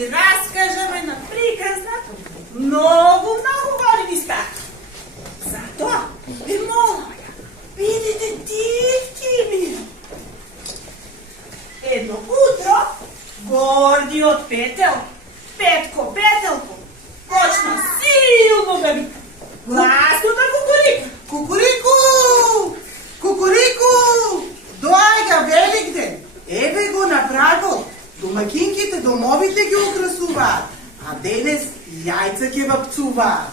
ви раскажам една приказна, многу голем истак. Затоа ви молам, бидете тихи. Едно утро, гордиот Петел, Петко Петелко, почна силно да вика. Гласно да кукурика. Кукурику! Кукурику! Доаѓа Великден. Еве го на прагот. Домакинките домовите ги украсуваат, а денес јајца ќе вапцуваат.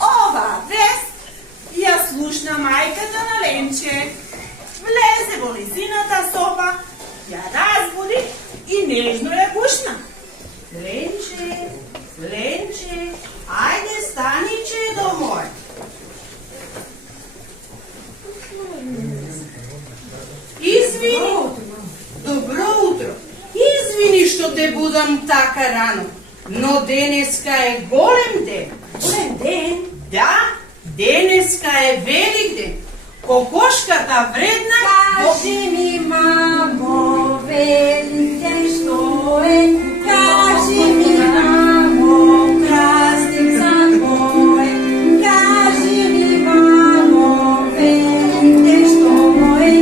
Ова вест ја слушна мајката на Ленче. Влезе во незината соба, ја разбуди и нежно ја пушна. Ленче, Ленче, ајде стани, чедо мој. Извини. Добро утро. Извини што те будам така рано, но денеска е голем ден. Голем ден? Да, денеска е Великден. Кокошката вредна... Кажи ми, мамо, Великден што е? Кажи ми, мамо, празник за кој? Кажи ми, мамо, Великден што е?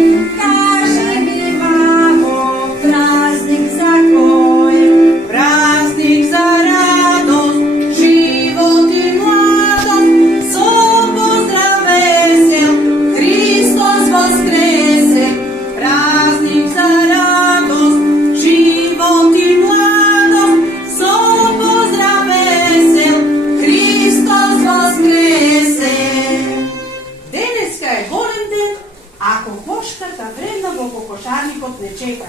Кажи ми, мамо, празник за кој? Празник за радост, живот и младост, со поздрав весел, Христос воскресе. Празник за радост, живот и младост, со поздрав весел, Христос воскресе. Денеска е голем ден, а кокошката вредна во кокошарникот не чека.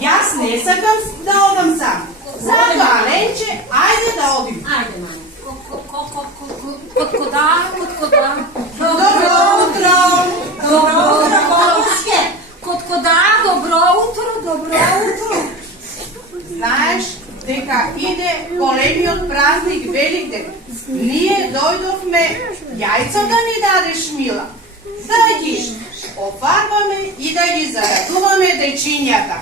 Јас не сакам да одам сам. Затоа, Ленче, ајде да одим. Ајде, мамо. Коткода. Добро утро. Добро утро, кокошке. Коткода, добро утро. Знаеш дека иде големиот празник Великден. Ние дојдовме јајца да ни дадеш, Мила. Да ги офарбаме и да ги зарадуваме дечињата.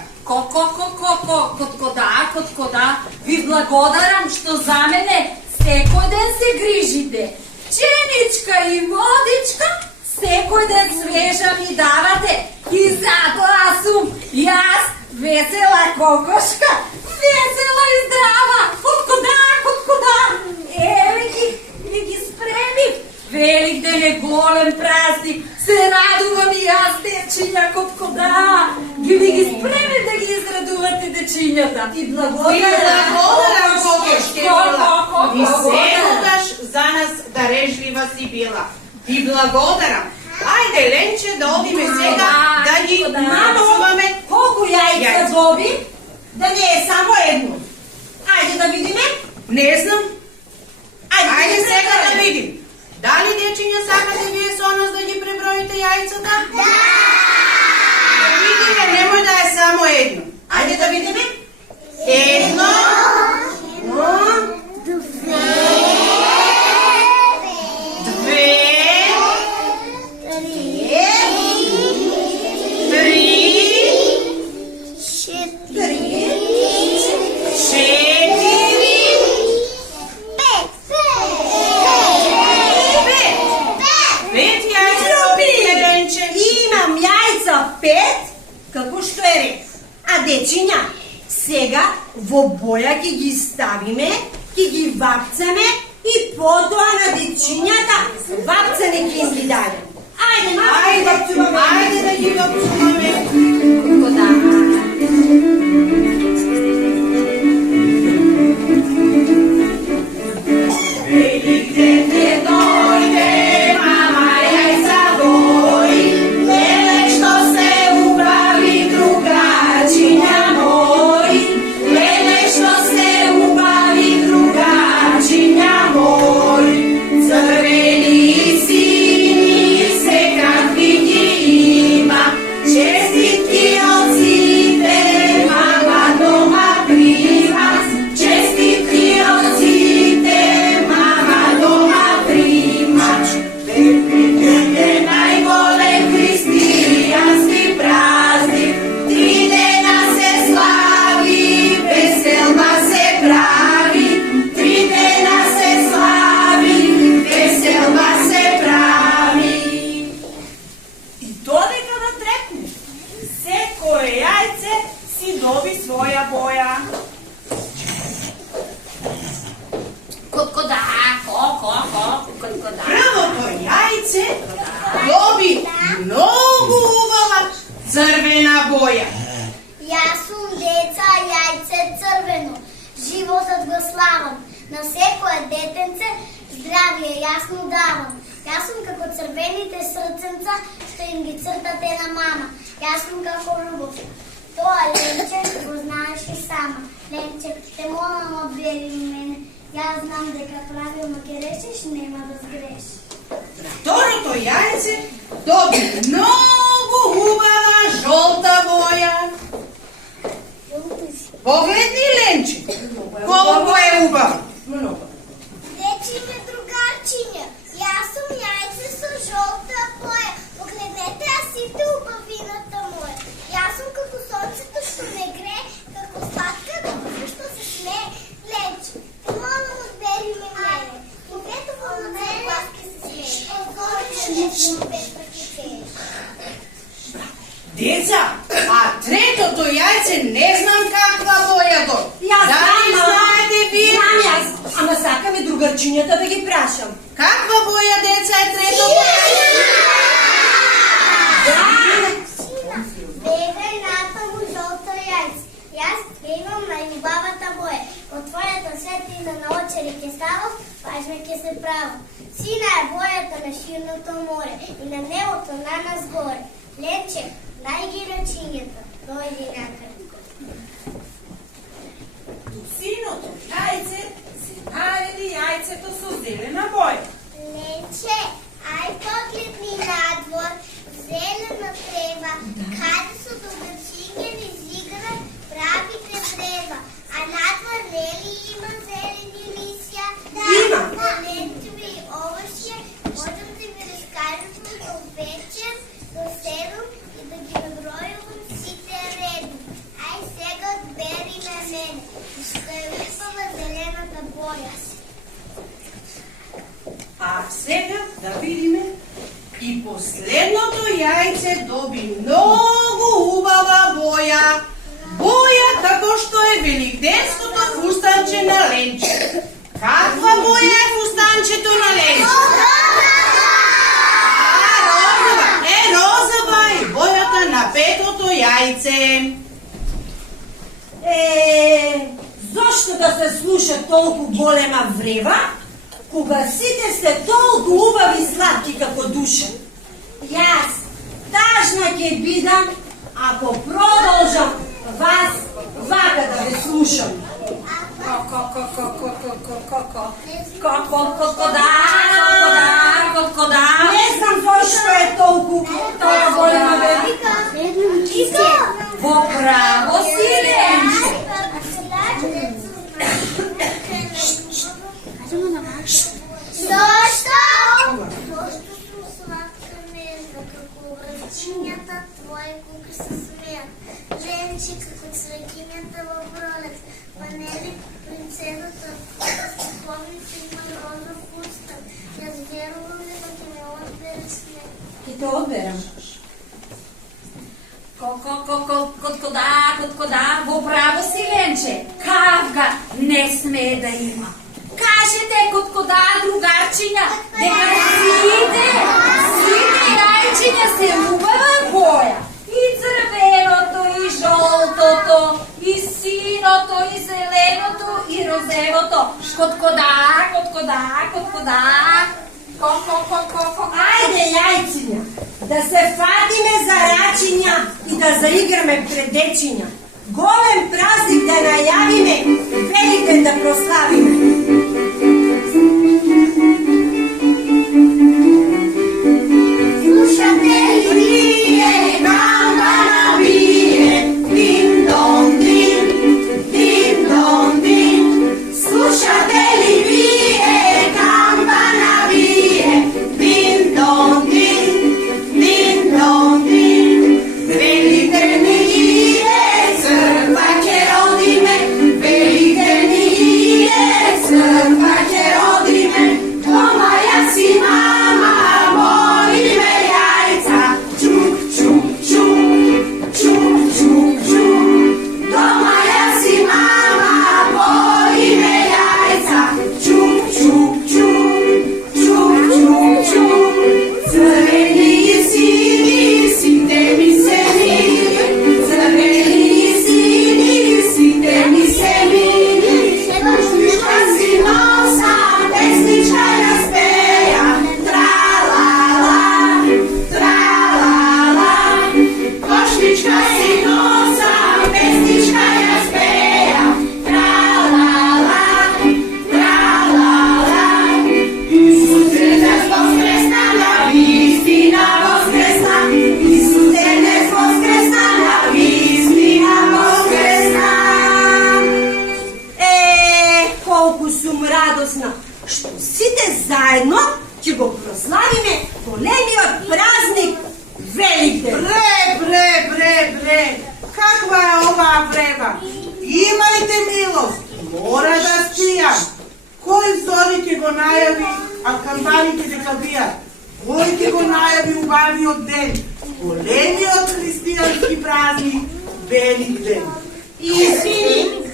Коткода, ви благодарам што за мене секој ден се грижите. Пченичка и водичка, секој ден свежа ми давате. И затоа сум јас весела кокошка, весела и здрава. Коткода, еве ги спремив. Великден е голем празник, се радувам и јас, дечиња, коткода. Ви ги спремив да ги израдувате дечињата. И Благодарам, кокошке Мила. И секогаш за нас дарежлива си била. И благодарам. Ајде, Ленче, да одиме сега да ги наручуваме. Колку јајца доби? Да не е само едно. Ајде да видиме. Не знам. Ајде да сега да преброиме. видим. Дали дечиња сакате вие со нас да ги преброите јајцата? Да! Видиме, немој да е само едно. Ајде да видиме. Едно. Две. Како што е ред. А дечиња, сега во боја ќе ги ставиме, ќе ги вапцаме и потоа на дечињата вапцане ќе им ги даде. Ајде, Ајде да ги вапцуваме. Великден е дојде, мама јајца гои, леле што се убави другачиња мои, леле што се убави другачиња мои, црвени и сини секакви ги има, честитки од своја боја. Коткода, коткода. Првото јајце доби многу убава црвена боја. Јас сум деца, јајце црвено, животот го славам, на секое детенце здравие јас му давам. Јас сум како црвените срценца, што им ги цртате на мама. Јас сум како љубов. Тоа Ленче го знаеш и сама. Ленче, те молам одбери мене. Јас знам дека правилно ќе решиш, нема да сгрешиш. Второто јајце доби многу убава жолта боја. Погледни, Ленче, колку е убава. Речиме, другарчиња, јас сум јајце со жолта боја. Погледнете, а сите убавината моја. Јас сум како сонцето што не гре, како сладка душа што се смее. Ленче, те молам одбери ме мене. Мобето во модели ласки се смее. Ленче, мобето ке сееш. Деца, а третото јајце не знам каква боја доби. Јас Дали знам, знаете вие? Знам јас, ама сакаме другарчињата да ги прашам. Каква боја, деца, е трето боја? Бегај натаму жолто јајце. Јас имам најубавата боја. Од твојата светлина на очери ке ставам, важно ке се правам. Сина е бојата на ширното море и на небото на нас горе. Ленче, дај ги рачињата, дојди накратко. Синото јајце се нареди јајцето со зелена боја. Ленче, ај погледни надвор, зелена трева, каде со добрчиња низ игра правите древа. А надвор нели има зелени лисја? Има. Лентови и овошје, можам да ви разкажам да опечем, да седам и да ги набројувам сите редом. Ај сега одбери на мене, што е убава зелената боја. А сега да видиме и последното јајце доби многу убава боја. Боја како што е великденското фустанче на Ленче. Каква боја е фустанчето на Ленче? Розова. Розова е бојата на петото јајце. Зошто да се слуша толку голема врева, кога сите сте толку убави и сладки како душа? Јас тажна ќе бидам ако продолжам вас вака да ве слушам. Коткода. Не знам зошто е толку голема врева. Во право си, Ленче. Зошто? Зошто сум сладка нежна, како врачињата твои куки се смеат. Ленче како цвеќињата во пролет, па нели принцезата споповните има розов фустан. Јас верувам дека ќе ме одбереш ме. Ќе те одберам. Коткода, во право си, Ленче. Кавга не смее да има. Кажете, коткода, другарчиња, дека сите јајчиња се убава боја. И црвеното, и жолтото, и синото, и зеленото, и розевото. Коткода. Ајде, јајциња, да се фатиме за рачиња и да заиграме пред дечиња. Голем празник да најавиме, Великден да прославиме. Слушате ли вие, камбана бие, дин-дон дин, дин-дон дин. Слушате ли вие, камбана бие, дин-дон дин, дин-дон дин. Великден ми иде, црква ќе родиме, Великден ми иде, радосна што сите заедно ќе го прославиме големиот празник Великден. Бре! Каква е оваа врева? Имајте милост, мора да спијам. Кој зори ќе го најави, а камбаните дека бијат? Кој ќе го најави убавиот ден? Големиот христијански празник Великден. Извини,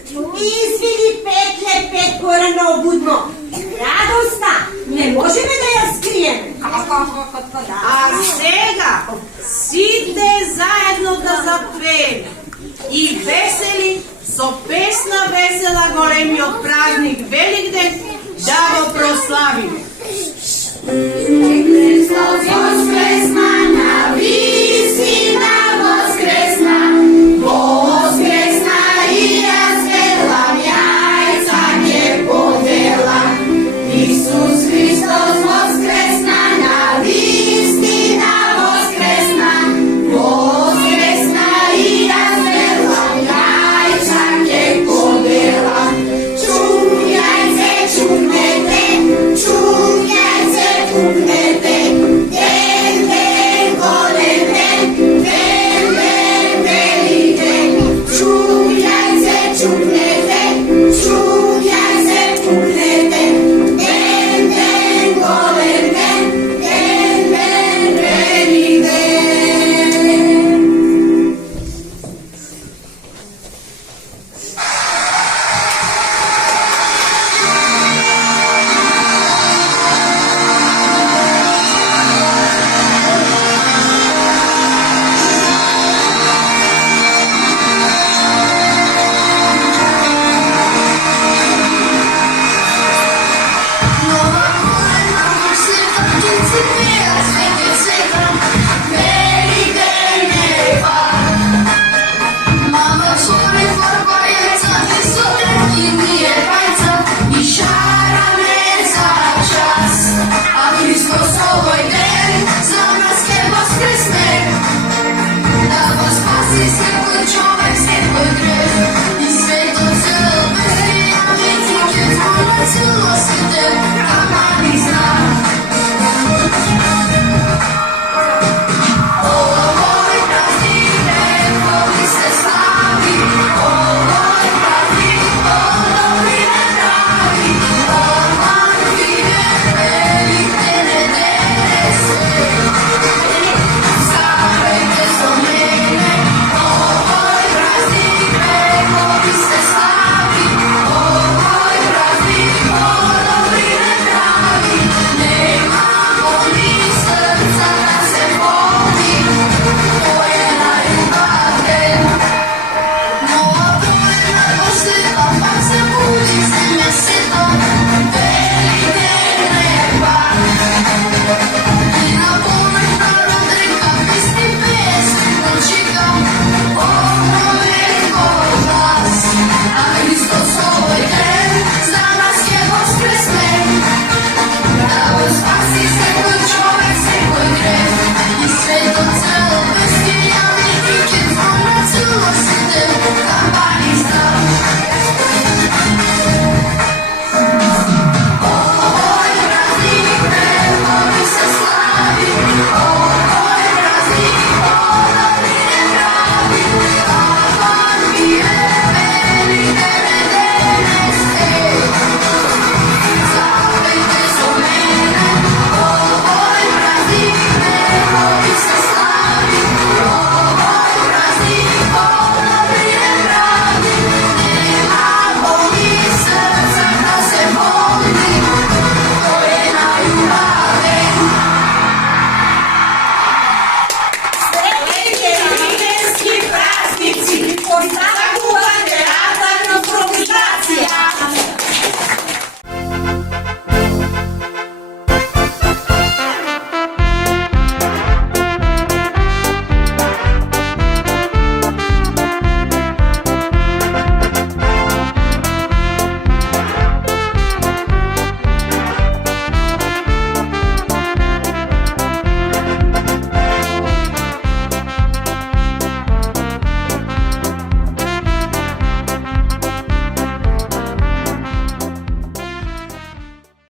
Петле порано обудно. Радосна, не можеме да ја скриеме. А сега сите заедно да запееме и весели со песна весела големиот празник Великден да го прославиме. Христос воскресна